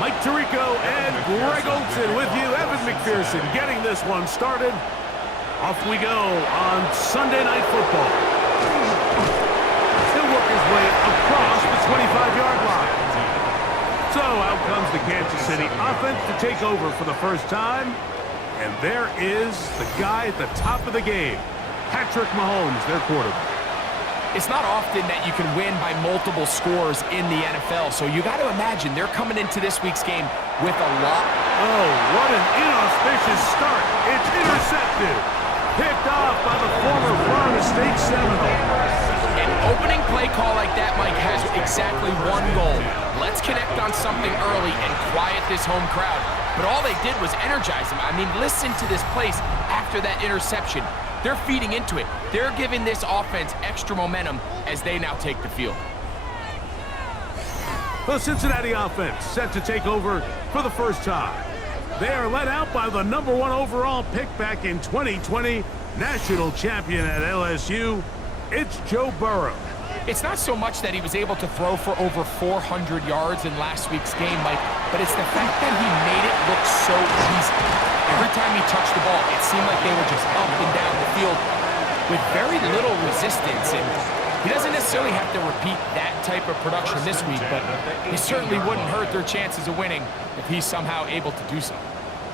Mike Tirico and Greg Olson with you. Evan McPherson getting this one started. Off we go on Sunday Night Football. He'll work his way across the 25-yard line. So out comes the Kansas City offense to take over for the first time. And there is the guy at the top of the game, Patrick Mahomes, their quarterback. It's not often that you can win by multiple scores in the NFL, so you got to imagine they're coming into this week's game with a lot. Oh, what an inauspicious start. It's intercepted. Picked off by the former Florida State Seminole. An opening play call like that, Mike, has exactly one goal. Let's connect on something early and quiet this home crowd. But all they did was energize them. I mean, listen to this place after that interception. They're feeding into it. They're giving this offense extra momentum as they now take the field. The Cincinnati offense set to take over for the first time. They are led out by the #1 overall pick back in 2020, national champion at LSU. It's Joe Burrow. It's not so much that he was able to throw for over 400 yards in last week's game, Mike, but it's the fact that he made it look so easy. Every time he touched the ball, it seemed like they were just up and down the field with very little resistance. And he doesn't necessarily have to repeat that type of production this week, but it certainly wouldn't hurt their chances of winning if he's somehow able to do so.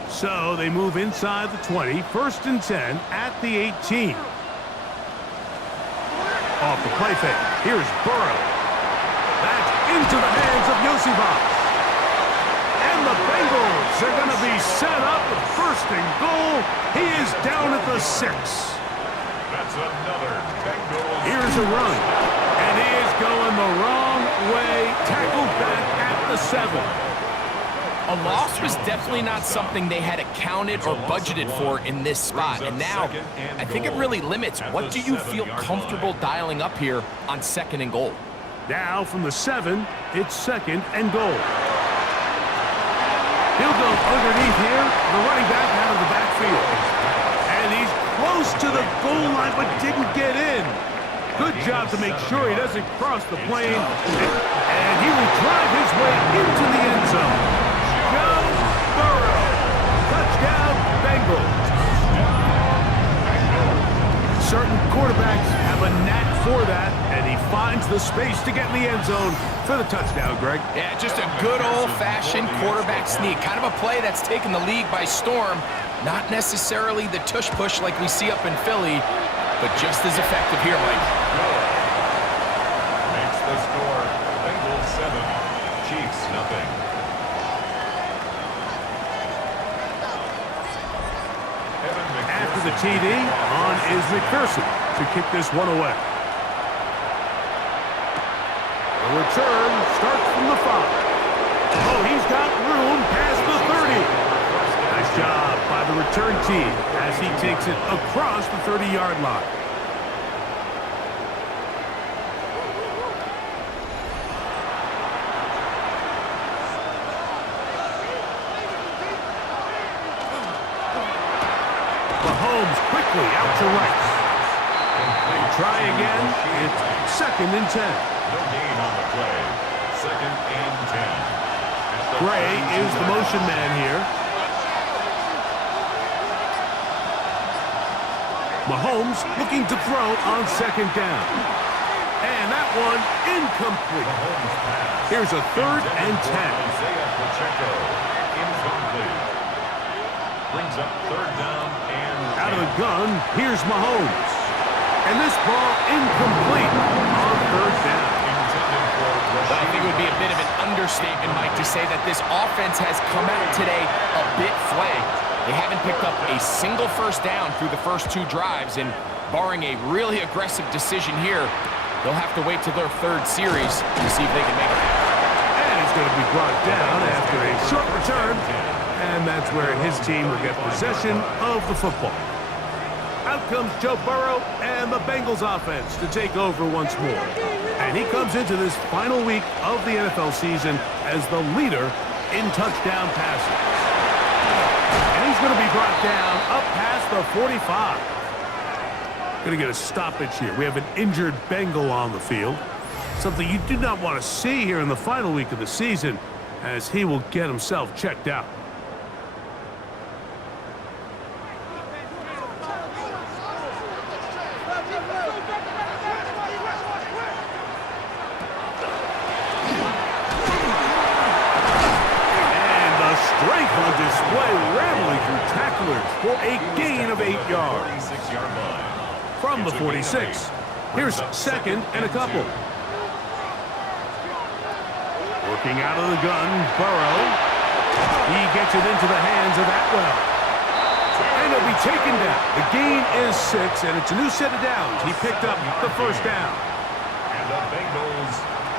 So they move inside the 20, 1st and 10 at the 18. Off the play fake. Here's Burrow. That's into the hands of Yosivas. And the Bengals are going to be set up with 1st and goal. He is down at the 6. That's another Bengals. Here's a run. And he is going the wrong way. Tackled back at the 7. A loss was definitely not something they had accounted or budgeted for in this spot. And now, I think it really limits what do you feel comfortable dialing up here on 2nd and goal. Now from the 7, it's 2nd and goal. He'll go underneath here, the running back out of the backfield. And he's close to the goal line, but didn't get in. Good job to make sure he doesn't cross the plane. And he will drive his way into the end zone. Joe Burrow. Touchdown, Bengals. Certain quarterbacks have a knack for that, and he finds the space to get in the end zone for the touchdown, Greg. Yeah, just a good old-fashioned quarterback sneak. Kind of a play that's taken the league by storm. Not necessarily the tush-push like we see up in Philly, but just as effective here, Mike. Makes the score Bengals 7, Chiefs nothing. After the TD, on is McPherson to kick this one away. The return starts from the 5. Oh, he's got room past the 30. Nice job by the return team as he takes it across the 30-yard line. Mahomes quickly out to right. They try again. It's 2nd and 10. No gain on the play. 2nd and 10. Gray is the motion man here. Mahomes looking to throw on 2nd down. And that one incomplete. Here's a 3rd and 10. Incomplete. Brings up 3rd down and Out of the gun, here's Mahomes. And this ball incomplete on 3rd down. Well, I think it would be a bit of an understatement, Mike, to say that this offense has come out today a bit flagged. They haven't picked up a single 1st down through the first 2 drives, and barring a really aggressive decision here, they'll have to wait till their 3rd series to see if they can make it happen. And he's going to be brought down after a short return. And that's where his team will get possession of the football. Out comes Joe Burrow and the Bengals offense to take over once more. And he comes into this final week of the NFL season as the leader in touchdown passes. And he's going to be brought down up past the 45. Going to get a stoppage here. We have an injured Bengal on the field. Something you do not want to see here in the final week of the season. as he will get himself checked out. Strength on display, rambling through tacklers for a gain of 8 yards. From the 46, here's second and a couple. Working out of the gun, Burrow. He gets it into the hands of Atwell. And he'll be taken down. The gain is 6, and it's a new set of downs. He picked up the first down. And the Bengals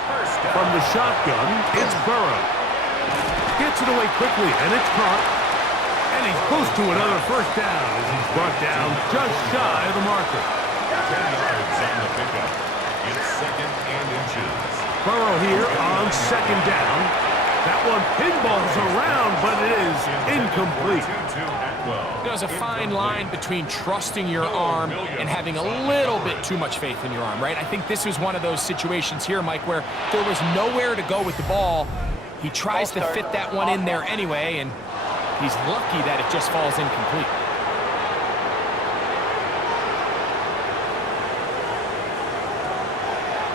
first down. From the shotgun, it's Burrow. Gets it away quickly, and it's caught. And he's close to another first down as he's brought down just shy of the marker. 10 yards on the pickup. It's second and inches. Burrow here on second down. That one pinballs around, but it is incomplete. There's a fine line between trusting your arm and having a little bit too much faith in your arm, right? I think this was one of those situations here, Mike, where there was nowhere to go with the ball. He tries to fit that one in there anyway, and he's lucky that it just falls incomplete.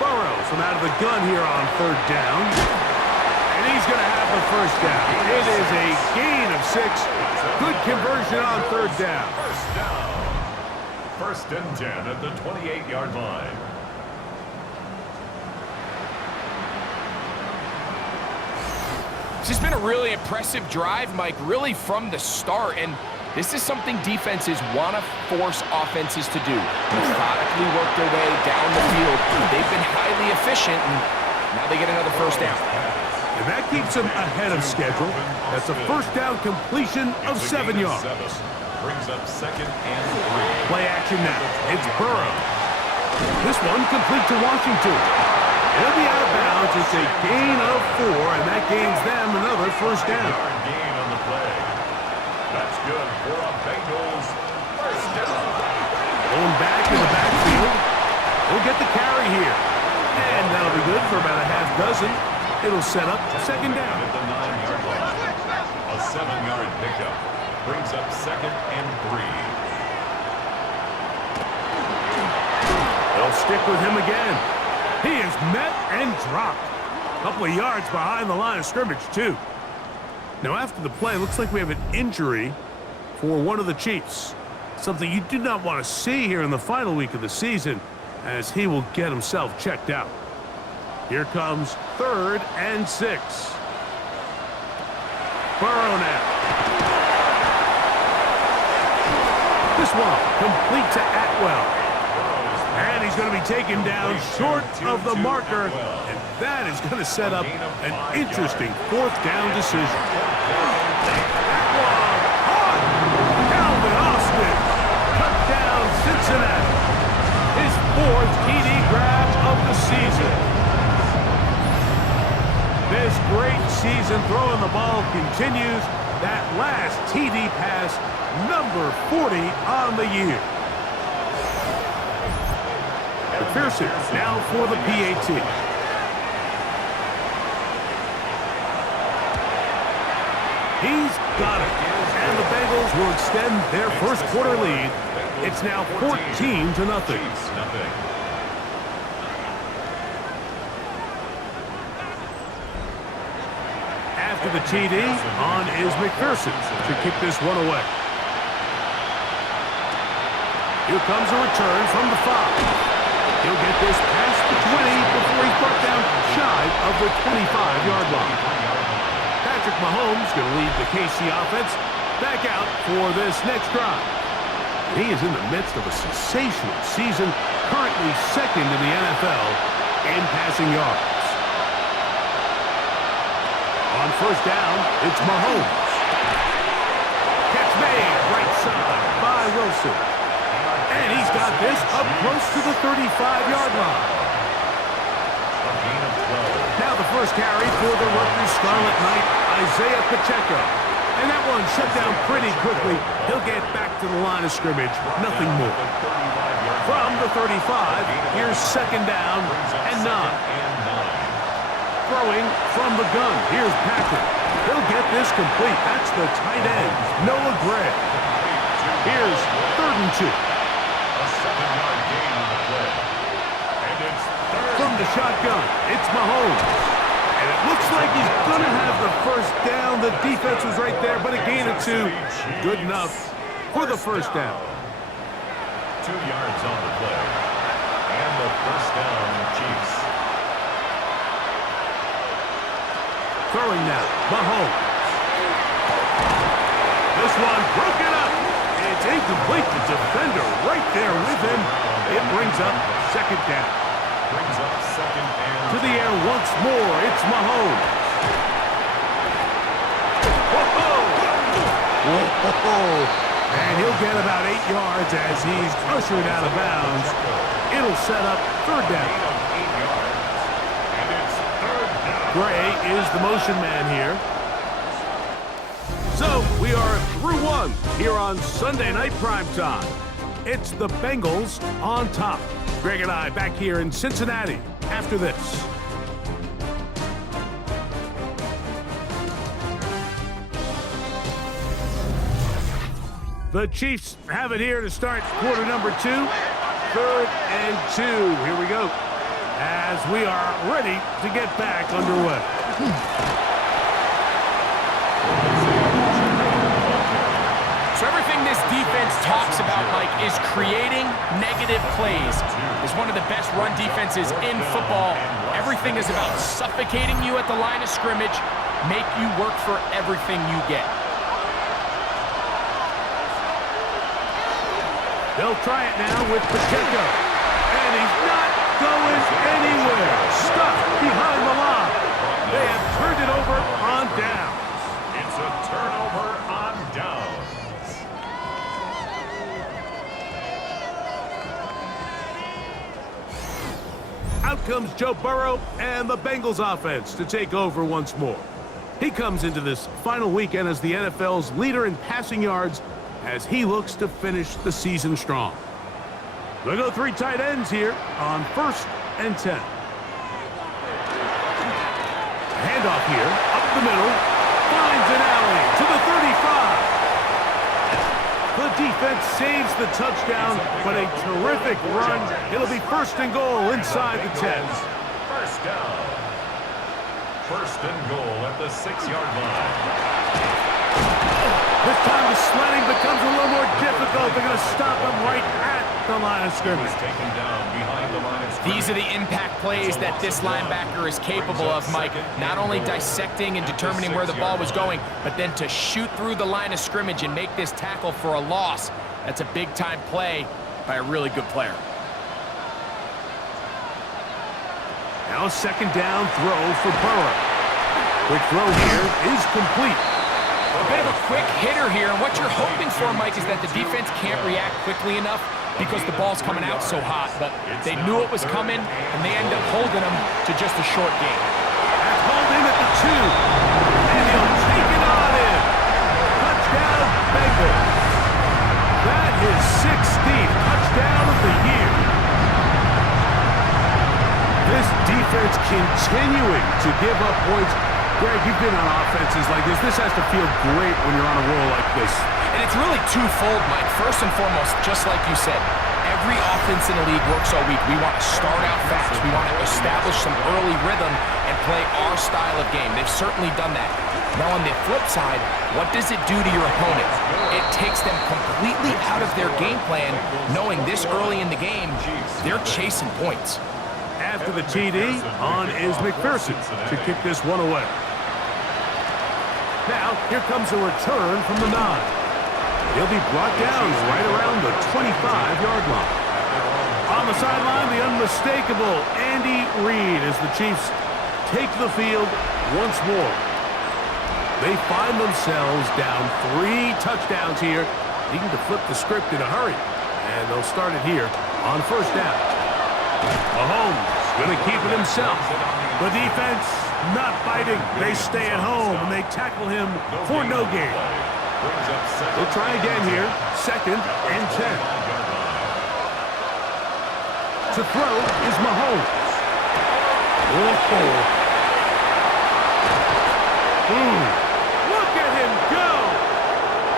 Burrow from out of the gun here on third down. And he's going to have the first down. It is a gain of 6. Good conversion on third down. First down. First and 10 at the 28-yard line. This has been a really impressive drive, Mike, really from the start. And this is something defenses want to force offenses to do. Methodically work their way down the field. They've been highly efficient, and now they get another first down. And that keeps them ahead of schedule. That's a first down completion of 7 yards. Brings up second and 3. Play action now. It's Burrow. This one complete to Washington. It'll be out of bounds. It's a gain of 4, and that gains them another first down. Gain on the play. That's good for a Bengals first down. Going back in the backfield. He'll get the carry here. And that'll be good for about a half dozen. It'll set up second down. At the 9-yard line. A 7-yard pickup. Brings up second and 3. They'll stick with him again. He is met and dropped. A couple of yards behind the line of scrimmage, too. Now, after the play, looks like we have an injury for one of the Chiefs. Something you do not want to see here in the final week of the season, as he will get himself checked out. Here comes third and 6. Burrow now. This one complete to Atwell. And he's going to be taken down short of the marker, and that is going to set up an interesting fourth down decision. That one caught. Calvin Austin cut down Cincinnati. His 4th TD grab of the season. This great season throwing the ball continues. That last TD pass, number 40 on the year. McPherson now for the PAT. He's got it. And the Bengals will extend their first quarter lead. It's now 14-0. After the TD, on is McPherson to kick this one away. Here comes a return from the 5. He'll get this past the 20 before he's brought down shy of the 25-yard line. Patrick Mahomes going to lead the KC offense back out for this next drive. He is in the midst of a sensational season, currently second in the NFL in passing yards. On first down, it's Mahomes. Catch made, right side by Wilson. And he's got this up close to the 35-yard line. Now the first carry for the Rutgers Scarlet Knight, Isaiah Pacheco. And that one shut down pretty quickly. He'll get back to the line of scrimmage, nothing more. From the 35, here's second down and 9. throwing from the gun. Here's Patrick. He'll get this complete. That's the tight end, Noah Gray. Here's 3rd and 2. A 7-yard gain on the play. And it's third. From the shotgun, it's Mahomes. And it looks like he's going to have the first down. The defense was right there, but a gain of 2. Good enough for the first down. 2 yards on the play. And the first down, Chiefs. Throwing now, Mahomes. This one broken up. It's incomplete. The defender right there with him. It brings up 2nd down. Brings up 2nd and To the air once more. It's Mahomes. Whoa! Whoa! And he'll get about 8 yards as he's ushered out of bounds. It'll set up 3rd down. 8 yards. And it's 3rd down. Gray is the motion man here. So, we are through 1 here on Sunday Night Primetime. It's the Bengals on top. Greg and I back here in Cincinnati after this. The Chiefs have it here to start quarter number 2. 3rd and 2. Here we go. As we are ready to get back underway. So everything this defense talks about, Mike, is creating negative plays. It's one of the best run defenses in football. Everything is about suffocating you at the line of scrimmage, make you work for everything you get. They'll try it now with Pacheco. And he's not going anywhere. Stuck behind the line. They have turned it over on downs. It's a turnover on downs. Out comes Joe Burrow and the Bengals offense to take over once more. He comes into this final weekend as the NFL's leader in passing yards as he looks to finish the season strong. They'll go 3 tight ends here on 1st and 10. Handoff here, up the middle, finds an alley to the 35. The defense saves the touchdown, but a terrific run. It'll be 1st and goal inside the 10. First down. 1st and goal at the 6-yard line. This time the sledding becomes a little more difficult. They're going to stop him right at the line of scrimmage. Taken down behind the line of scrimmage. These are the impact plays that this linebacker is capable of, Mike. Not only dissecting and determining where the ball was going, but then to shoot through the line of scrimmage and make this tackle for a loss. That's a big-time play by a really good player. Now a 2nd down throw for Burrow. Quick throw here is complete. A bit of a quick hitter here, and what you're hoping for, Mike, is that the defense can't react quickly enough because the ball's coming out so hot, but they knew it was coming, and they end up holding them to just a short game. That's holding at the 2, and he'll take it on in. Touchdown, Bengals. That is 16th touchdown of the year. This defense continuing to give up points. Greg, you've been on offenses like this. This has to feel great when you're on a roll like this. And it's really twofold, Mike. First and foremost, just like you said, every offense in the league works all week. We want to start out fast. We want to establish some early rhythm and play our style of game. They've certainly done that. Now, on the flip side, what does it do to your opponent? It takes them completely out of their game plan, knowing this early in the game, they're chasing points. After the TD, on is McPherson to kick this one away. Now, here comes a return from the 9. He'll be brought down right around the 25-yard line. On the sideline, the unmistakable Andy Reid as the Chiefs take the field once more. They find themselves down 3 touchdowns here, needing to flip the script in a hurry. And they'll start it here on 1st down. Mahomes going to keep it himself. The defense not biting. They stay at home, and they tackle him for no gain. They'll try again here. 2nd and 10. To throw is Mahomes. Oh, Look at him go!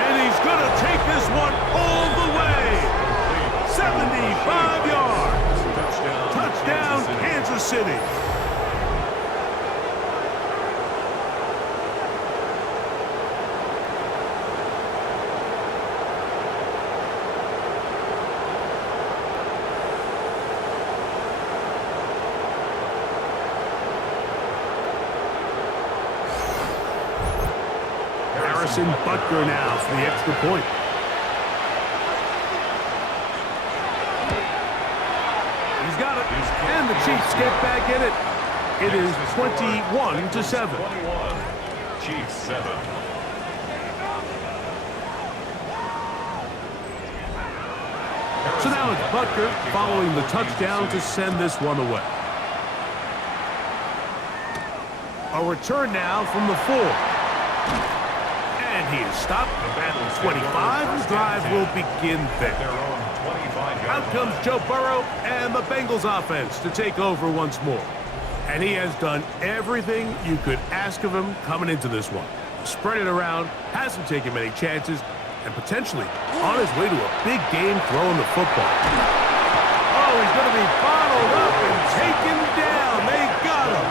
And he's going to take this one all the way. 75 yards. Touchdown, Kansas City. Butker now for the extra point. He's got it. And the Chiefs get back in it. It is 21-7. 21. Chiefs 7. So now it's Butker following the touchdown to send this one away. A return now from the 4. He is stopped at 25. The drive will begin there. Out comes Joe Burrow and the Bengals offense to take over once more. And he has done everything you could ask of him coming into this one. Spread it around, hasn't taken many chances, and potentially on his way to a big game throwing the football. Oh, he's going to be bottled up and taken down. They got him.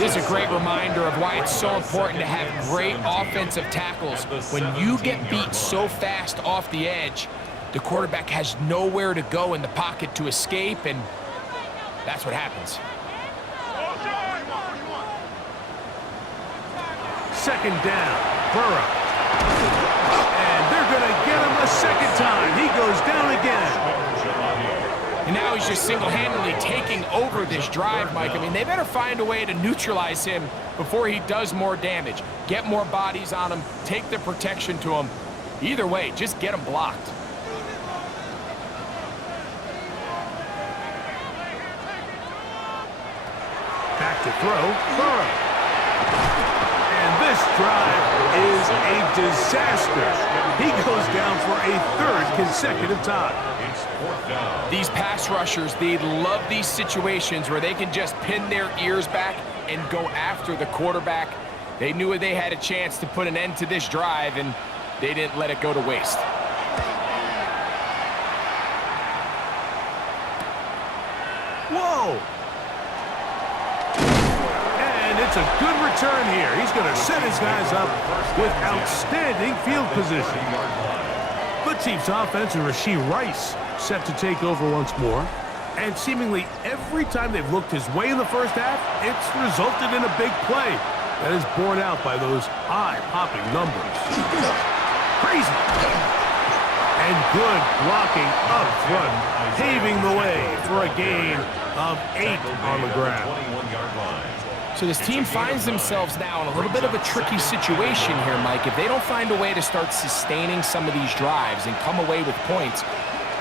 This is a great reminder of why it's so important to have great offensive tackles. When you get beat so fast off the edge, the quarterback has nowhere to go in the pocket to escape, and that's what happens. Second down, Burrow. And they're going to get him a second time. He goes down again. And now he's just single-handedly taking over this drive, Mike. I mean, they better find a way to neutralize him before he does more damage. Get more bodies on him, take the protection to him. Either way, just get him blocked. Back to throw, Burrow. And this drive is a disaster. He goes down for a third consecutive time. These pass rushers, they love these situations where they can just pin their ears back and go after the quarterback. They knew they had a chance to put an end to this drive, and they didn't let it go to waste. Whoa! And it's a good return here. He's going to set his guys up with outstanding field position. The Chiefs offense and Rashee Rice set to take over once more. And seemingly every time they've looked his way in the first half, it's resulted in a big play that is borne out by those eye-popping numbers. Crazy! And good blocking up front, paving the way for a gain of 8 on the ground. So this team finds themselves now in a little bit of a tricky situation here, Mike. If they don't find a way to start sustaining some of these drives and come away with points,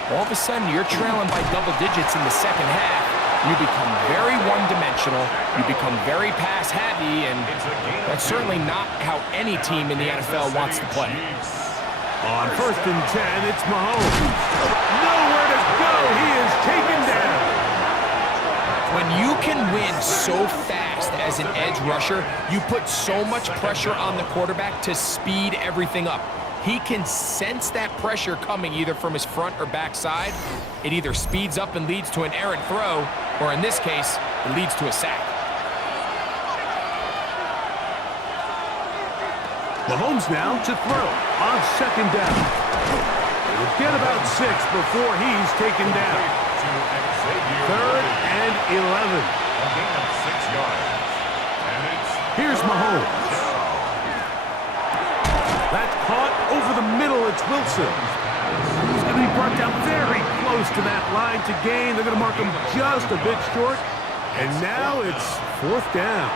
all of a sudden you're trailing by double digits in the second half. You become very one-dimensional, you become very pass-heavy, and that's certainly not how any team in the NFL wants to play. On 1st and 10, it's Mahomes. Nowhere to go. He is taken down. When you can win so fast as an edge rusher, you put so much pressure on the quarterback to speed everything up. He can sense that pressure coming either from his front or back side. It either speeds up and leads to an errant throw, or in this case, it leads to a sack. Mahomes now to throw on 2nd down. He'll get about 6 before he's taken down. 3rd and 11. A gain of 6 yards. And here's Mahomes. That's caught over the middle. It's Wilson. He's going to be brought down very close to that line to gain. They're going to mark him just a bit short. And now it's 4th down.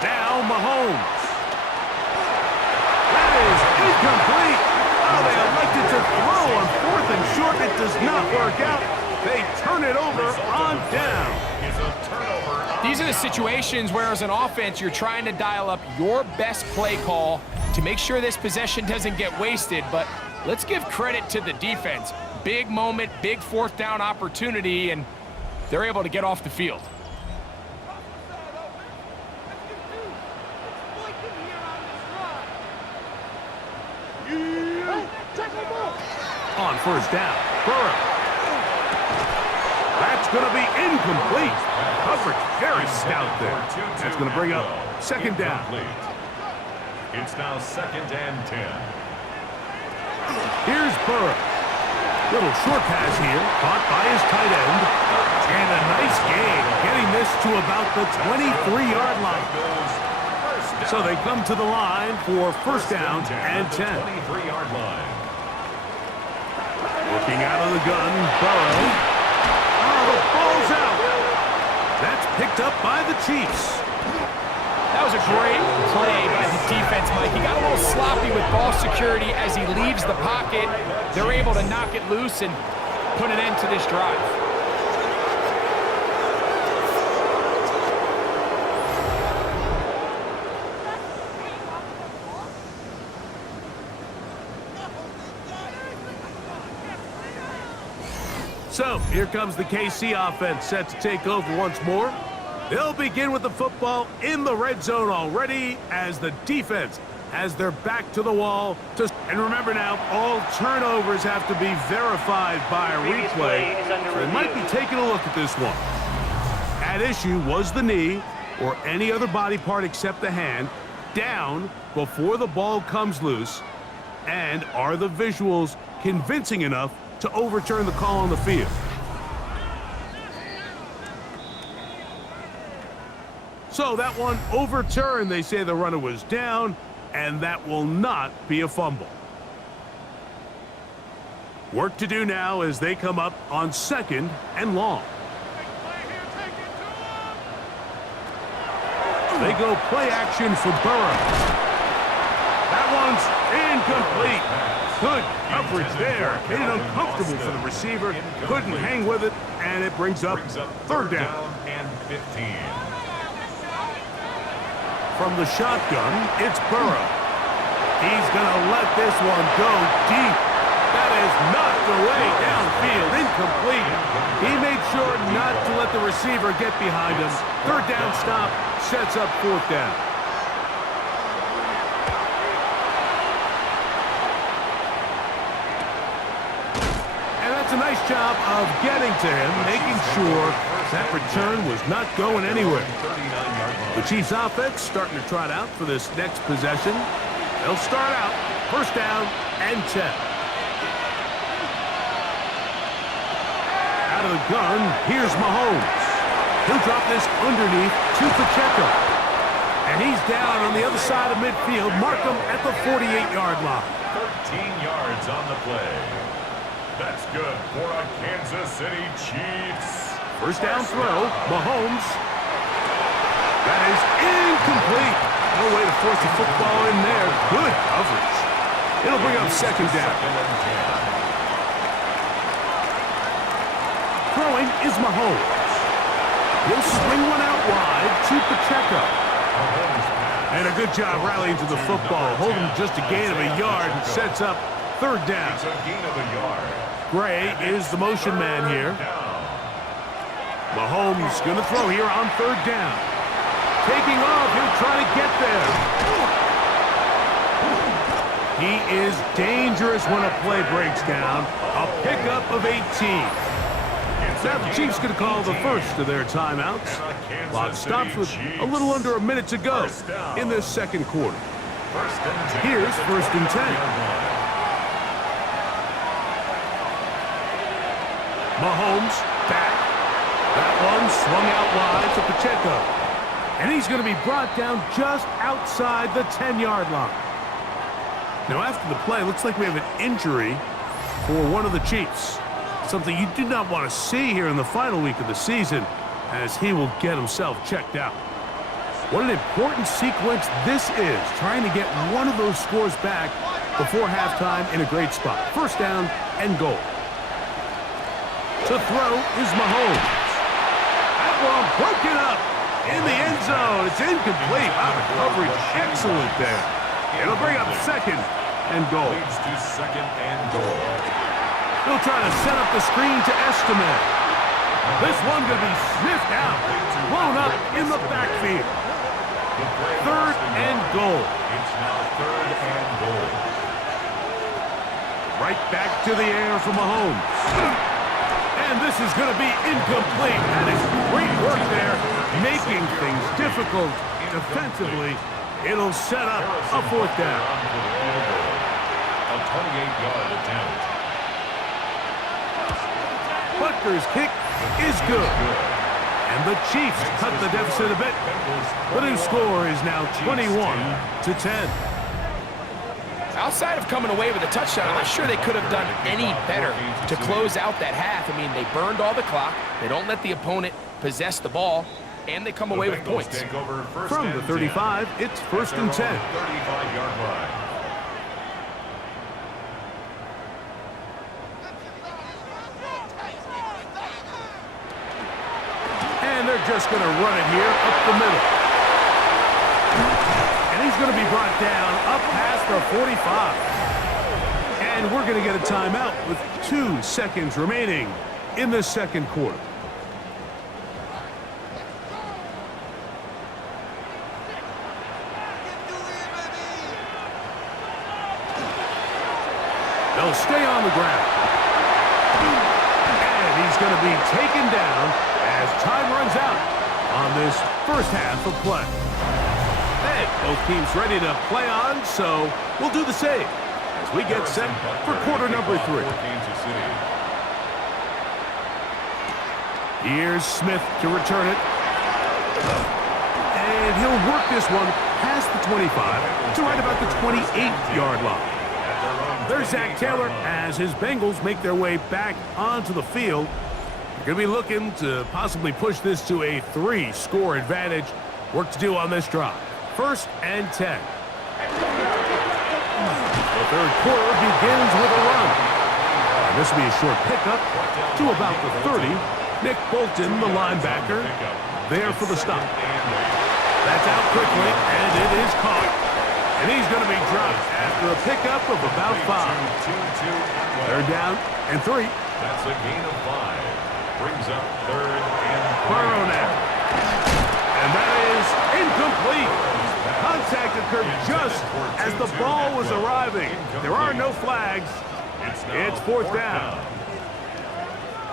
Now Mahomes. That is incomplete. Oh, they elected to throw on 4th and short. It does not work out. They turn it over on down. These are the situations where, as an offense, you're trying to dial up your best play call to make sure this possession doesn't get wasted. But let's give credit to the defense. big moment, big fourth down opportunity, and they're able to get off the field. On first down, Burrow. That's going to be incomplete. Coverage very stout there. That's going to bring up second down. It's now 2nd and 10. Here's Burrow. Little short pass here, caught by his tight end. And a nice gain, getting this to about the 23-yard line. So they come to the line for first down and 10. 23-yard line. Looking out of the gun, Burrow. Oh, the ball's out. That's picked up by the Chiefs. That was a great play by the defense, Mike. He got a little sloppy with ball security as he leaves the pocket. They're able to knock it loose and put an end to this drive. So, here comes the KC offense set to take over once more. They'll begin with the football in the red zone already as the defense has their back to the wall. And remember now, all turnovers have to be verified by a replay. So they might be taking a look at this one. At issue was the knee or any other body part except the hand down before the ball comes loose. And are the visuals convincing enough to overturn the call on the field? So that one overturned. They say the runner was down, and that will not be a fumble. Work to do now as they come up on 2nd and long. They go play action for Burrow. That one's incomplete. Good coverage there. Made it uncomfortable for the receiver. Couldn't hang with it, and it brings up third down. And 15. From the shotgun, it's Burrow. He's going to let this one go deep. That is knocked away downfield, incomplete. He made sure not to let the receiver get behind him. Third down stop sets up fourth down. And that's a nice job of getting to him, making sure that return was not going anywhere. The Chiefs offense starting to trot out for this next possession. They'll start out first down and 10. Out of the gun, here's Mahomes. He'll drop this underneath to Pacheco. And he's down on the other side of midfield. Mark him at the 48-yard line. 13 yards on the play. That's good for a Kansas City Chiefs. First down throw, Mahomes. That is incomplete. No way to force the football in there. Good coverage. It'll bring up second down. Throwing is Mahomes. He'll swing one out wide to Pacheco. And a good job rallying to the football. Holding just a gain of a yard and sets up third down. It's a gain of a yard. Gray is the motion man here. Mahomes going to throw here on third down. Taking off, he'll try to get there. He is dangerous when a play breaks down. A pickup of 18. Now the Chiefs going to call the first of their timeouts. Clock stops with a little under a minute to go in this second quarter. Here's first and 10. Mahomes back. That one swung out wide to Pacheco. And he's going to be brought down just outside the 10-yard line. Now after the play, looks like we have an injury for one of the Chiefs. Something you do not want to see here in the final week of the season, as he will get himself checked out. What an important sequence this is, trying to get one of those scores back before halftime in a great spot. First down and goal. To throw is Mahomes. That one broken up in the end zone. It's incomplete. Wow, the coverage excellent there. It'll bring up second and goal. Leads to second and goal. He'll try to set up the screen to estimate. This one going to be sniffed out, blown up in the backfield. Third and goal. It's now third and goal. Right back to the air from Mahomes. And this is going to be incomplete. That is great work there, making things difficult defensively. It'll set up a fourth down. A 28-yard attempt. Butker's kick is good. And the Chiefs cut the deficit a bit. The new score is now 21-10. Outside of coming away with a touchdown, I'm not sure they could have done any better to close out that half. I mean, they burned all the clock. They don't let the opponent possess the ball, and they come away with points. From the 35, it's first and 10. 35-yard line. And they're just going to run it here up the middle. And he's going to be brought down up past the 45. And we're going to get a timeout with 2 seconds remaining in the second quarter. They'll stay on the ground. And he's going to be taken down as time runs out on this first half of play. And both teams ready to play on, so we'll do the same as we get set for quarter number 3. Here's Smith to return it. And he'll work this one past the 25 to right about the 28-yard line. There's Zach Taylor as his Bengals make their way back onto the field. They're going to be looking to possibly push this to a 3-score advantage. Work to do on this drive. First and 10. The third quarter begins with a run. And this will be a short pickup to about the 30. Nick Bolton, the linebacker, there for the stop. That's out quickly, and it is caught. And he's going to be dropped after a pickup of about 5. Third down and 3. That's a gain of 5. Brings up third and 3. Burrow now. And that is incomplete. Contact occurred just as the ball was arriving. There are no flags. It's fourth down.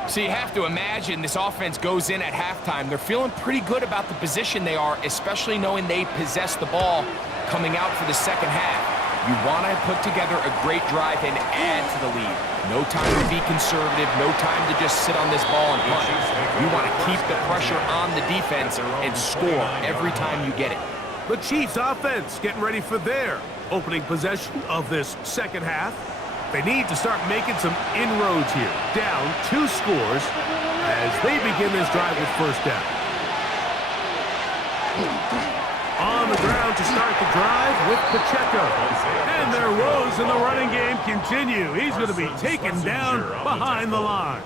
So you have to imagine this offense goes in at halftime. They're feeling pretty good about the position they are, especially knowing they possess the ball coming out for the second half. You want to put together a great drive and add to the lead. No time to be conservative, no time to just sit on this ball and punt. You want to keep the pressure on the defense and score every time you get it. The Chiefs offense getting ready for their opening possession of this second half. They need to start making some inroads here. Down 2 scores as they begin this drive with first down. On the ground to start the drive with Pacheco. And their woes in the running game continue. He's going to be taken down behind the line.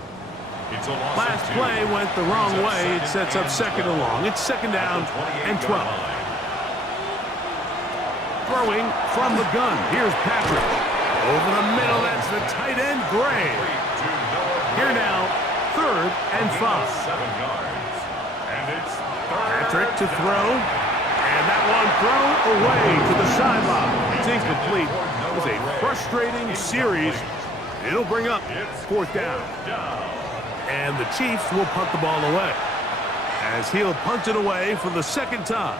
Last play went the wrong way. It sets up second and long. It's second down and 12. Throwing from the gun. Here's Patrick. Over the middle, that's the tight end, Gray. Here now, third and 5. 7 yards. And it's Patrick to throw. And that one thrown away to the sideline. It's incomplete. It was a frustrating series. It'll bring up fourth down. And the Chiefs will punt the ball away, as he'll punt it away for the second time.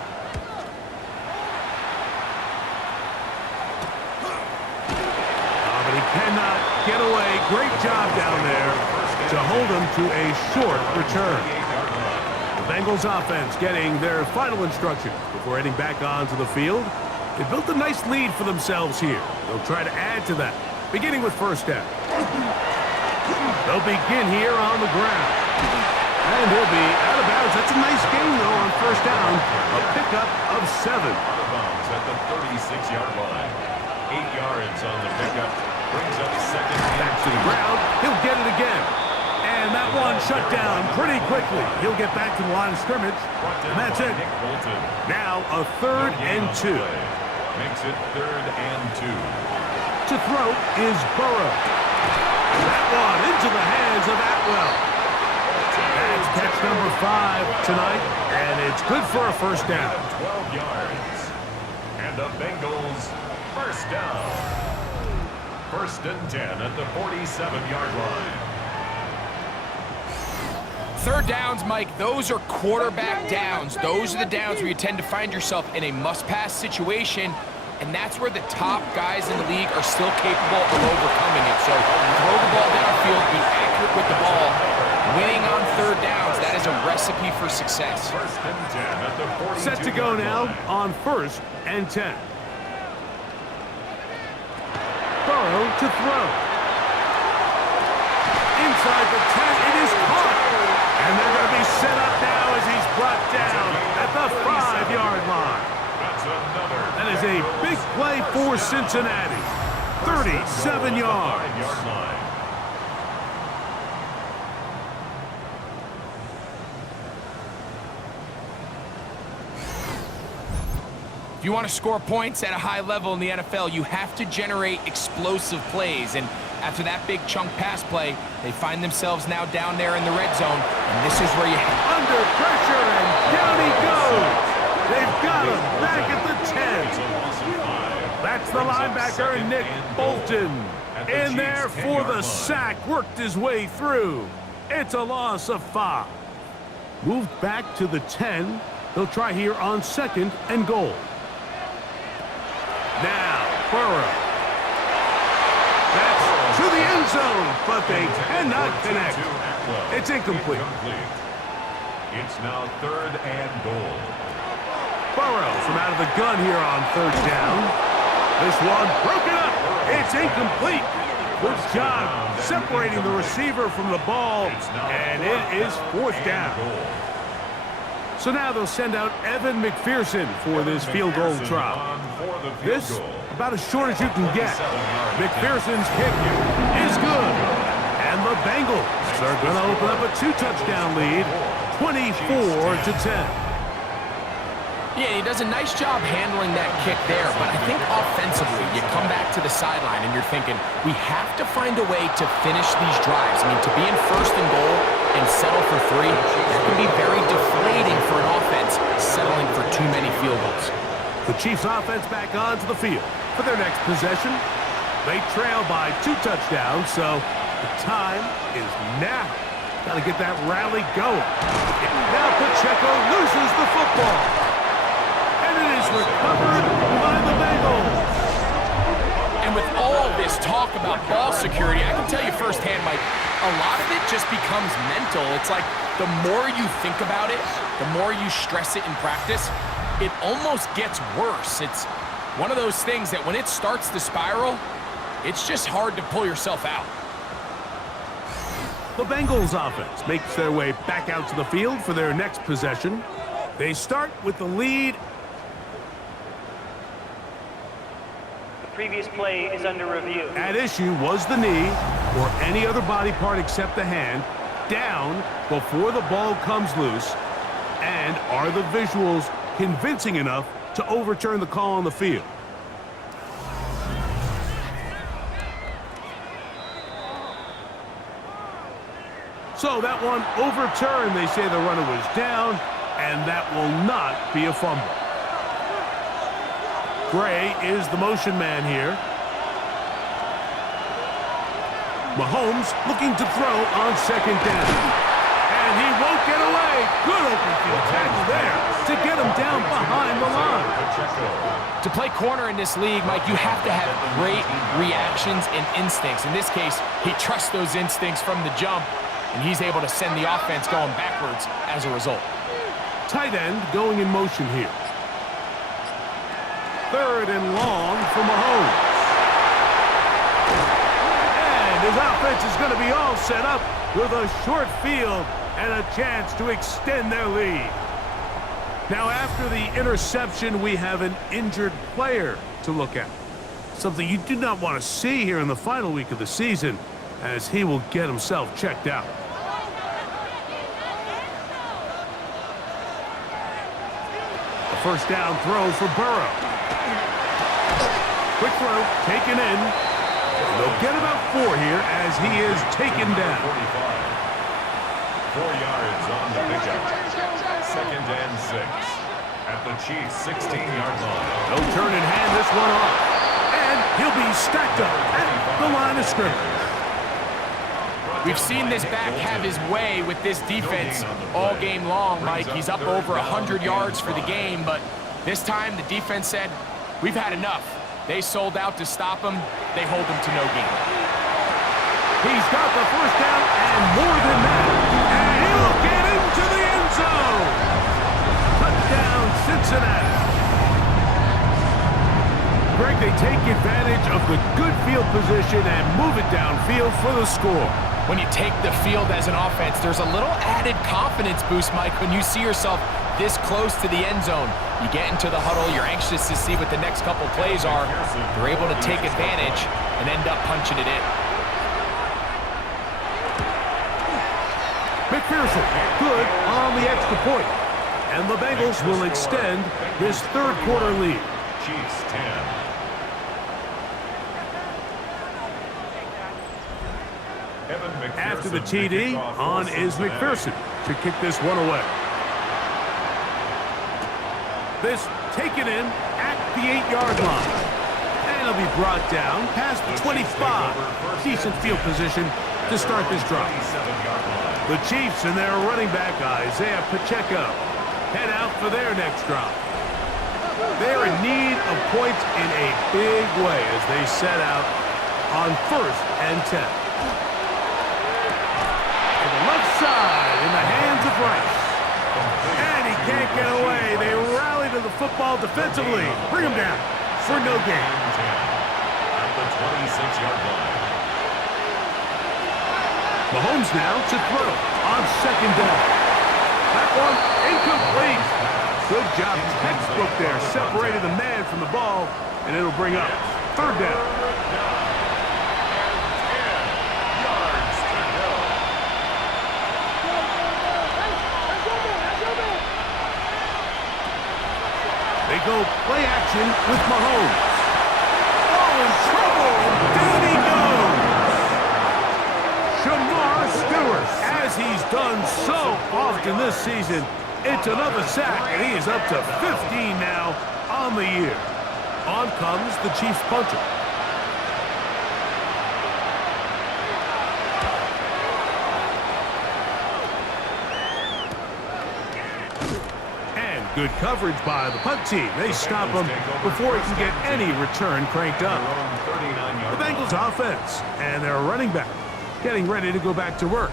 But he cannot get away. Great job down there to hold him to a short return. The Bengals offense getting their final instructions before heading back onto the field. They built a nice lead for themselves here. They'll try to add to that, beginning with first down. They'll begin here on the ground. And he'll be out of bounds. That's a nice gain, though, on first down. A pickup of 7. out of bounds at the 36-yard line. 8 yards on the pickup. Brings up second. Back to the ground. He'll get it again. And that one shut down pretty quickly. He'll get back to the line of scrimmage. And that's it. Now a third and 2. Makes it third and 2. To throw is Burrow. That one into the hands of Atwell. That's catch number 5 tonight, and it's good for a first down. 12 yards. And the Bengals first down. First and 10 at the 47-yard line. Third downs, Mike, those are quarterback downs. Those are the downs where you tend to find yourself in a must-pass situation, and that's where the top guys in the league are still capable of overcoming it. So throw the ball downfield, be accurate with the ball. Winning on third downs, that is a recipe for success. First and 10 at the 42-yard line. Set to go now on first and 10. Burrow to throw. Inside the 10, it is caught. And they're going to be set up now as he's brought down at the 5-yard line. That's another. That is a big play for Cincinnati. 37 yards. 5-yard line. If you want to score points at a high level in the NFL, you have to generate explosive plays. And after that big chunk pass play, they find themselves now down there in the red zone. And this is where you have... Under pressure, and down he goes. They've got him back at the 10. That's the linebacker, Nick Bolton. In there for the sack, worked his way through. It's a loss of 5. Moved back to the 10. They'll try here on second and goal. Now, Burrow. That's to the end zone, but they cannot connect. It's incomplete. It's now third and goal. Burrow from out of the gun here on third down. This one broken up. It's incomplete. Good job separating the receiver from the ball, and it is fourth down. So now they'll send out Evan McPherson for this field goal try. This, about as short as you can get. McPherson's kick is good. And the Bengals are going to open up a 2-touchdown lead, 24-10. Yeah, he does a nice job handling that kick there, but I think offensively, you come back to the sideline and you're thinking, we have to find a way to finish these drives. I mean, to be in first and goal and settle for 3, that can be very deflating for an offense settling for too many field goals. The Chiefs offense back onto the field for their next possession. They trail by 2 touchdowns, so the time is now. Got to get that rally going. And now Pacheco loses the football. And it is recovered by the Bengals. And with all this talk about ball security, I can tell you firsthand, Mike, a lot of it just becomes mental. It's like the more you think about it, the more you stress it in practice, it almost gets worse. It's one of those things that when it starts to spiral, it's just hard to pull yourself out. The Bengals offense makes their way back out to the field for their next possession. They start with the lead. The previous play is under review. At issue was the knee, or any other body part except the hand, down before the ball comes loose. And are the visuals convincing enough to overturn the call on the field? So that one overturned. They say the runner was down, and that will not be a fumble. Gray is the motion man here. Mahomes looking to throw on second down. And he won't get away. Good open field tackle there to get him down behind the line. To play corner in this league, Mike, you have to have great reactions and instincts. In this case, he trusts those instincts from the jump, and he's able to send the offense going backwards as a result. Tight end going in motion here. Third and long for Mahomes. And his offense is going to be all set up with a short field and a chance to extend their lead. Now, after the interception, we have an injured player to look at. Something you do not want to see here in the final week of the season, as he will get himself checked out. A first down throw for Burrow. Quick throw, taken in. They'll get about 4 here as he is taken down. 4 yards on the pickup. 2nd and 6. At the Chiefs' 16-yard line. No turn in hand this one off. And he'll be stacked up at the line of scrimmage. We've seen this back have his way with this defense all game long, Mike. He's up over 100 yards for the game, but this time the defense said, we've had enough. They sold out to stop him. They hold him to no gain. He's got the first down and more than that. And he'll get into the end zone. Touchdown, Cincinnati. Greg, they take advantage of the good field position and move it downfield for the score. When you take the field as an offense, there's a little added confidence boost, Mike, when you see yourself this close to the end zone. You get into the huddle, you're anxious to see what the next couple plays are. You're able to take advantage and end up punching it in. McPherson, good on the extra point. And the Bengals will extend this third quarter lead. Chiefs 10. After the TD, on is McPherson to kick this one away. This taken in at the 8-yard line. And it'll be brought down past the 25. Decent field position to start this drive. The Chiefs and their running back, Isaiah Pacheco, head out for their next drive. They're in need of points in a big way as they set out on 1st and 10. Left side in the hands of Rice. And he can't get away. They rally to the football defensively. Bring him down for no gain. At the 26-yard line. Mahomes now to throw on 2nd down. That one incomplete. Good job. Textbook there. Separated the man from the ball. And it'll bring up 3rd down. They go play action with Mahomes. Oh, in trouble. Down he goes. Shamar Stewart, as he's done so often this season, it's another sack, and he is up to 15 now on the year. On comes the Chiefs punter. Good coverage by the punt team. They stop him before he can get any return cranked up. The Bengals offense and their running back getting ready to go back to work.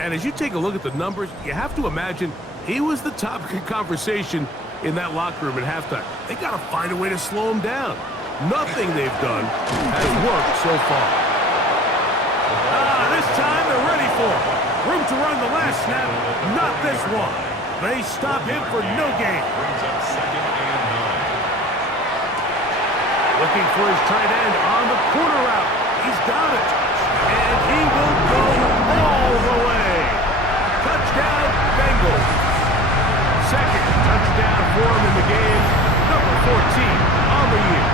And as you take a look at the numbers, you have to imagine he was the topic of conversation in that locker room at halftime. They got to find a way to slow him down. Nothing they've done has worked so far. This time they're ready for it. Room to run the last snap, not this one. They stop him for no gain. Brings up 2nd and 9. Looking for his tight end on the corner route. He's got it. And he will go all the way. Touchdown, Bengals. 2nd touchdown for him in the game. Number 14 on the year.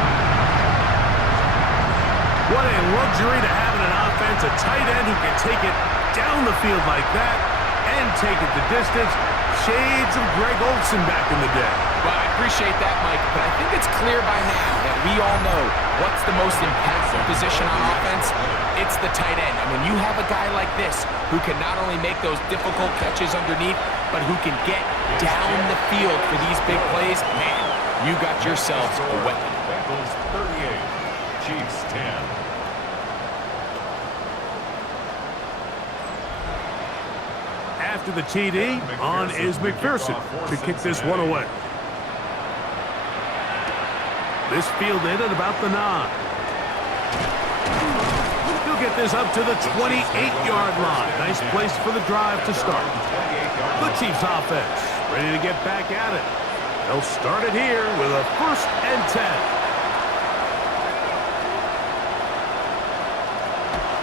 What a luxury to have in an offense. A tight end who can take it down the field like that and take it the distance. Shades of Greg Olsen back in the day. Well, I appreciate that, Mike, but I think it's clear by now that we all know what's the most impactful position on offense. It's the tight end. And when you have a guy like this who can not only make those difficult catches underneath, but who can get down the field for these big plays, man, you got yourselves a weapon. Bengals 38, Chiefs 10. After the TD, on is McPherson to kick this one away. This fielded at about the 9. He'll get this up to the 28-yard line. Nice place for the drive to start. The Chiefs offense ready to get back at it. They'll start it here with a 1st and 10.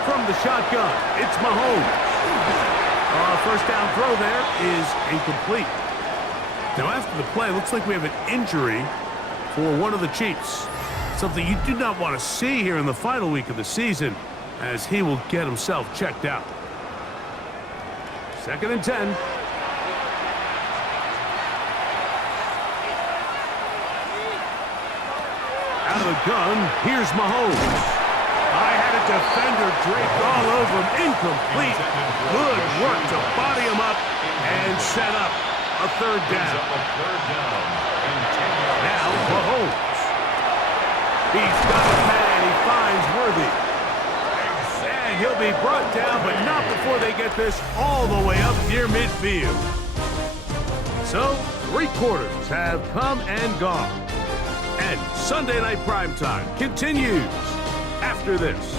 From the shotgun, it's Mahomes. First down throw there is incomplete. Now after the play, looks like we have an injury for one of the Chiefs. Something you do not want to see here in the final week of the season, as he will get himself checked out. 2nd and 10. Out of the gun, here's Mahomes. I had a defender draped all over him. Incomplete. Good work to body him up and set up a 3rd down. Now Mahomes. He's got a man. He finds Worthy. And he'll be brought down, but not before they get this all the way up near midfield. So, 3 quarters have come and gone. And Sunday Night Primetime continues after this.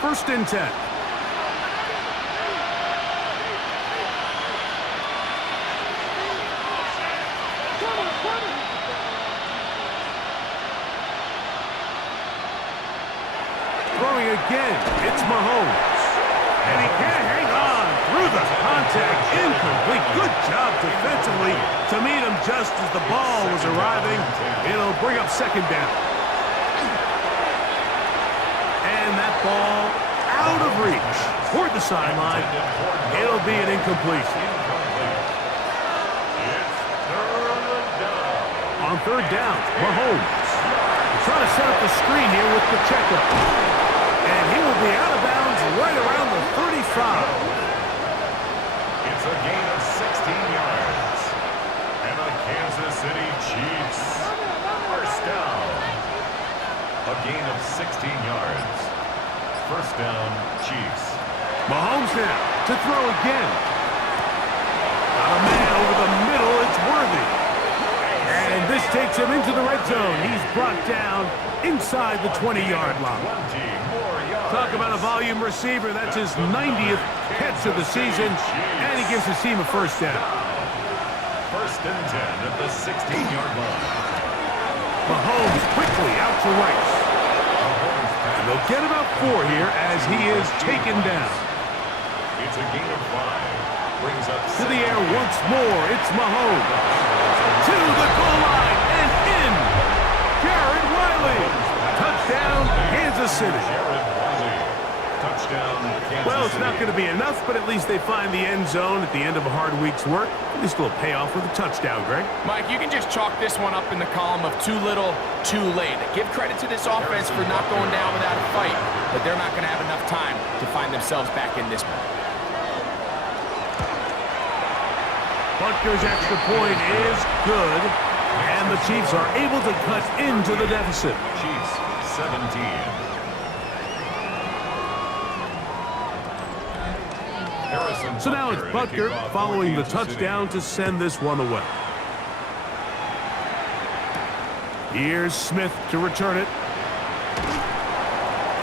First and 10. Throwing again, it's Mahomes. And he can't hang on through the contact. Incomplete. Good job defensively to meet him just as the ball was arriving. It'll bring up 2nd down. And that ball out of reach toward the sideline. It'll be an incompletion. On 3rd down, Mahomes. Trying to set up the screen here with the checkup. And he will be out of bounds right around the 35. It's a gain of 16 yards. And the Kansas City Chiefs. 1st down. A gain of 16 yards. 1st down, Chiefs. Mahomes now to throw again. Got a man over the middle. It's Worthy. And this takes him into the red zone. He's brought down inside the 20-yard line. Talk about a volume receiver. That's his 90th catch of the season. And he gives his team a 1st down. 1st and 10 at the 16-yard line. Mahomes quickly out to Rice. And they'll get about 4 here as he is taken down. It's a gain of 5. Brings up to the air once more. It's Mahomes. To the goal line and in. Jared Wiley. Touchdown, Kansas City. Well, it's not going to be enough, but at least they find the end zone at the end of a hard week's work. At least a little payoff with a touchdown, Greg. Mike, you can just chalk this one up in the column of too little, too late. Give credit to this offense for not going down without a fight, but they're not going to have enough time to find themselves back in this one. Butker's extra point is good, and the Chiefs are able to cut into the deficit. Chiefs 17. So now it's Butker following the touchdown to send this one away. Here's Smith to return it.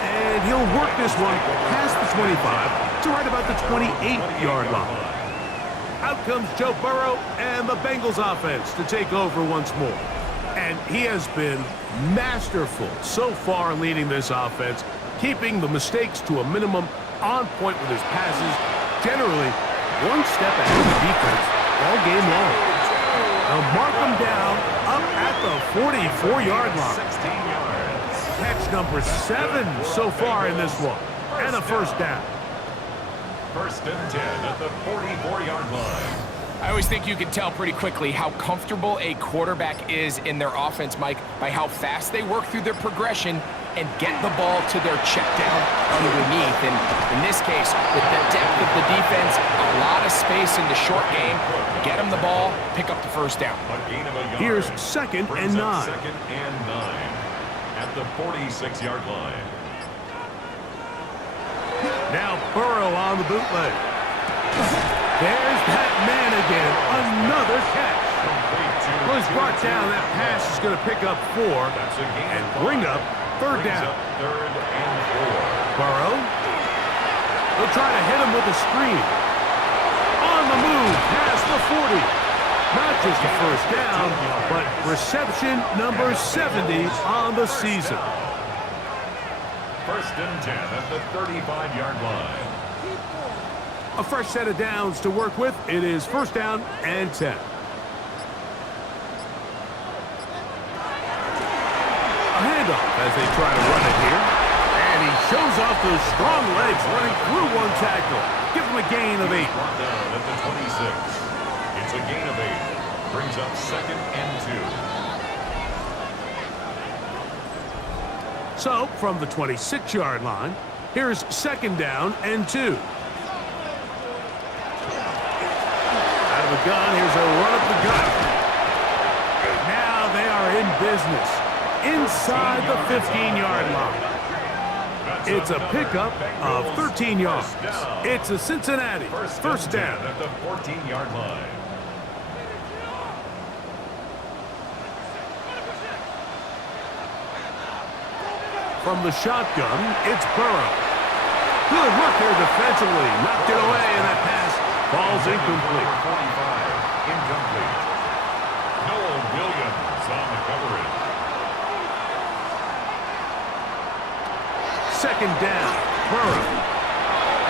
And he'll work this one past the 25 to right about the 28-yard line. Out comes Joe Burrow and the Bengals offense to take over once more. And he has been masterful so far leading this offense, keeping the mistakes to a minimum, on point with his passes, generally one step ahead of the defense all game long. They'll mark him down up at the 44-yard line. 16 yards. Catch number 7 so far in this one. And a 1st down. 1st and 10 at the 44-yard line. I always think you can tell pretty quickly how comfortable a quarterback is in their offense, Mike, by how fast they work through their progression and get the ball to their check down underneath. And in this case, with the depth of the defense, a lot of space in the short game, get them the ball, pick up the 1st down. Here's 2nd and 9. 2nd and 9 at the 46-yard line. Now Burrow on the bootleg. There's that man again. Another catch. Well, he's brought down. That pass is going to pick up 4 and bring up 3rd down. 3rd and 4. Burrow. They'll try to hit him with a screen. On the move, past the 40. Not just a first down, but reception number 70 on the season. First and 10 at the 35-yard line. A fresh set of downs to work with. It is first down and 10. A handoff as they try to run it here. And he shows off those strong legs running through one tackle. Give him a gain of 8. Brought down at the 26. It's a gain of 8. Brings up second and 2. So, from the 26-yard line, here's second down and 2. Out of the gun, here's a run up the gut. Now they are in business inside the 15-yard line. It's a pickup of 13 yards. It's a Cincinnati first down. At the 14-yard line. From the shotgun, it's Burrow. Good work there defensively. Knocked it away, and that pass falls incomplete. 45, incomplete. Noah Williams on the coverage. Second down, Burrow.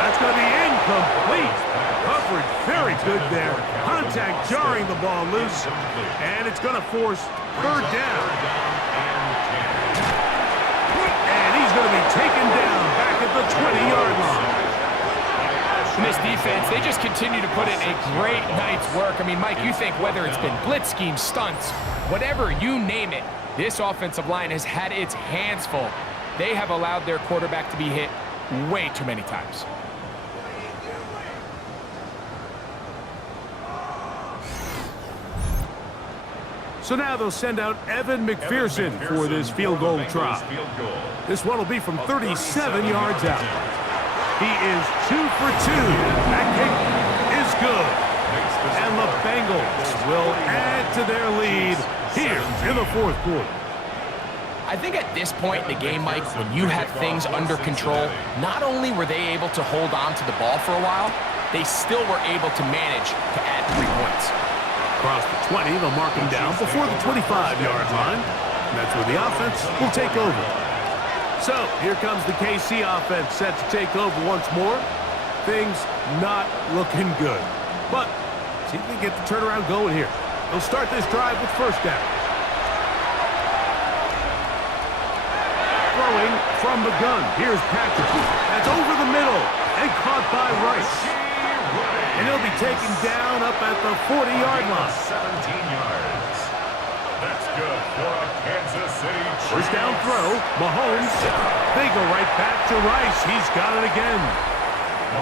That's going to be incomplete. Coverage very good there. Contact jarring the ball loose, and it's going to force third down. And he's going to be taken down back at the 20-yard line. In this defense, they just continue to put in a great night's work. I mean, Mike, you think whether it's been blitz schemes, stunts, whatever, you name it, this offensive line has had its hands full. They have allowed their quarterback to be hit way too many times. So now they'll send out Evan McPherson for this field goal try. This one will be from 37 yards out. He is 2 for 2. That kick is good. And the Bengals will add to their lead here in the fourth quarter. I think at this point in the game, Mike, when you have things under control, not only were they able to hold on to the ball for a while, they still were able to manage to add 3 points. Across the 20, they'll mark him down before the 25-yard line. And that's where the offense will take over. So, here comes the KC offense set to take over once more. Things not looking good. But, see if they get the turnaround going here. They'll start this drive with first down. Throwing from the gun. Here's Patrick. That's over the middle and caught by Rice. And he'll be taken down up at the 40-yard line. 17 yards. That's good for a Kansas City Chiefs. First down throw. Mahomes. They go right back to Rice. He's got it again.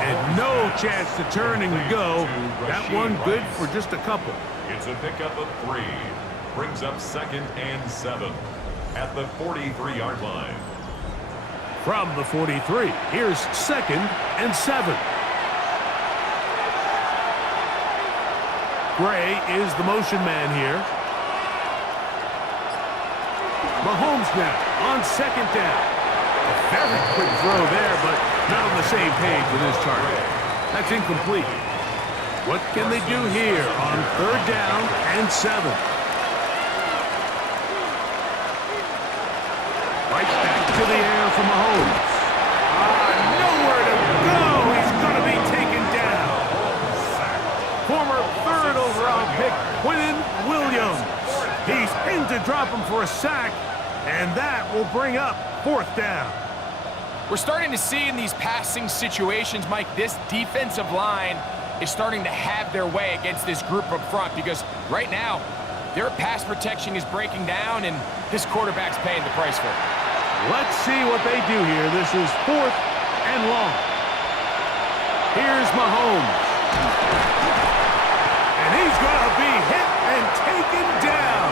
And no chance to turn and go. That one good for just a couple. It's a pickup of 3. Brings up second and 7 at the 43-yard line. From the 43, here's second and 7. Gray is the motion man here. Mahomes now on second down. A very quick throw there, but not on the same page with his target. That's incomplete. What can they do here on third down and 7? Right back to the air for Mahomes. Nowhere to go. He's going to be taken down. Former third overall pick, Quinnen Williams. He's in to drop him for a sack, and that will bring up fourth down. We're starting to see in these passing situations, Mike, this defensive line is starting to have their way against this group up front because right now, their pass protection is breaking down, and this quarterback's paying the price for it. Let's see what they do here. This is fourth and long. Here's Mahomes. And he's going to be hit and taken down.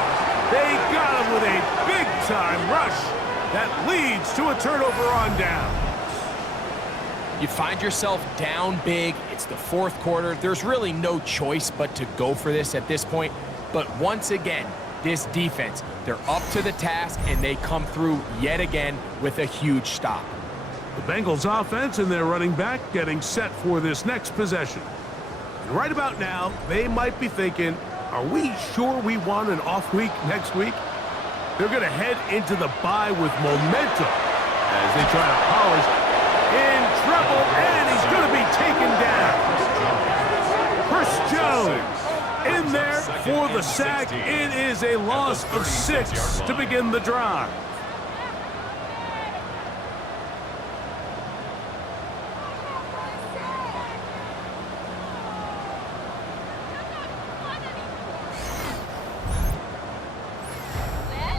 They got him with a big-time rush that leads to a turnover on down. You find yourself down big. It's the fourth quarter. There's really no choice but to go for this at this point. But once again, this defense, they're up to the task, and they come through yet again with a huge stop. The Bengals offense and their running back getting set for this next possession. And right about now, they might be thinking, Are we sure we want an off week next week? They're going to head into the bye with momentum as they try to polish in trouble, and he's going to be taken down. Chris Jones in there for the sack. It is a loss of 6 to begin the drive.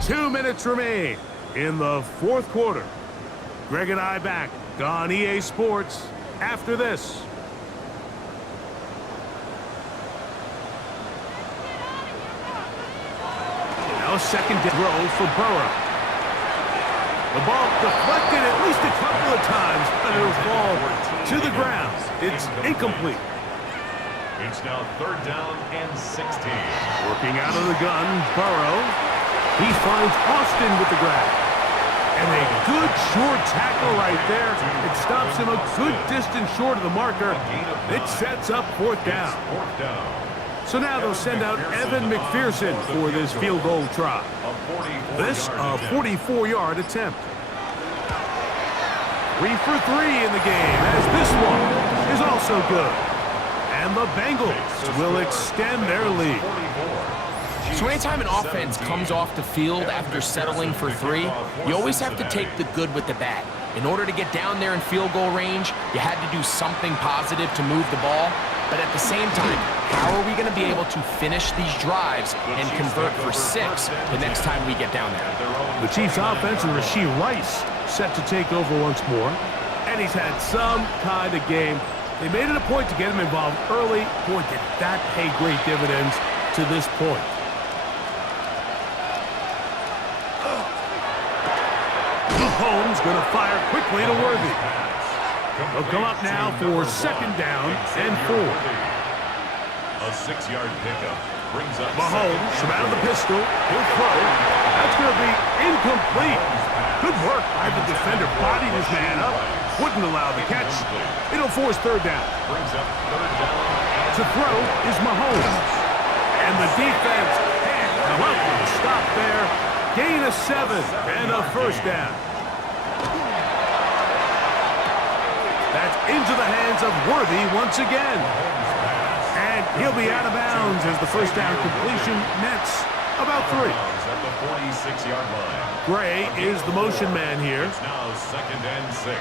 Two minutes remain in the fourth quarter. Greg and I back on EA Sports after this. Now a second throw for Burrow. The ball deflected at least a couple of times, but it'll fall to the ground. It's incomplete. It's now 3rd down and 16. Working out of the gun, Burrow. He finds Austin with the grab. And a good short tackle right there. It stops him a good distance short of the marker. It sets up 4th down. So now they'll send out Evan McPherson for this field goal try. This a 44-yard attempt. 3 for 3 in the game, as this one is also good. And the Bengals will extend their lead. So anytime an offense comes off the field after settling for 3, you always have to take the good with the bad. In order to get down there in field goal range, you had to do something positive to move the ball. But at the same time, how are we going to be able to finish these drives and convert for 6 the next time we get down there? The Chiefs offense and Rashee Rice set to take over once more. And he's had some kind of game. They made it a point to get him involved early. Boy, did that pay great dividends to this point. Holmes going to fire quickly to Worthy. They'll come up now for 2nd down and 4. A 6-yard pickup brings up Mahomes from out of the pistol. He'll throw. That's going to be incomplete. Good work by the defender. Bodied his man up. Wouldn't allow the catch. It'll force 3rd down. Brings up 3rd down. To throw is Mahomes. And the defense can't come up with a stop there. Gain of 7 and a 1st down. That's into the hands of Worthy once again. And he'll be out of bounds as the 1st down completion nets about 3. At the 46-yard line. Gray is the motion man here. It's now 2nd and 6.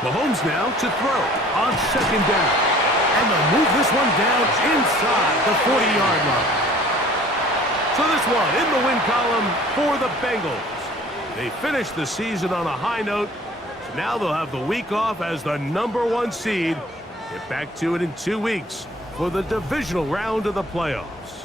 Mahomes now to throw on 2nd down. And they'll move this one down inside the 40-yard line. So this one in the win column for the Bengals. They finished the season on a high note. So now they'll have the week off as the #1 seed. Get back to it in 2 weeks for the divisional round of the playoffs.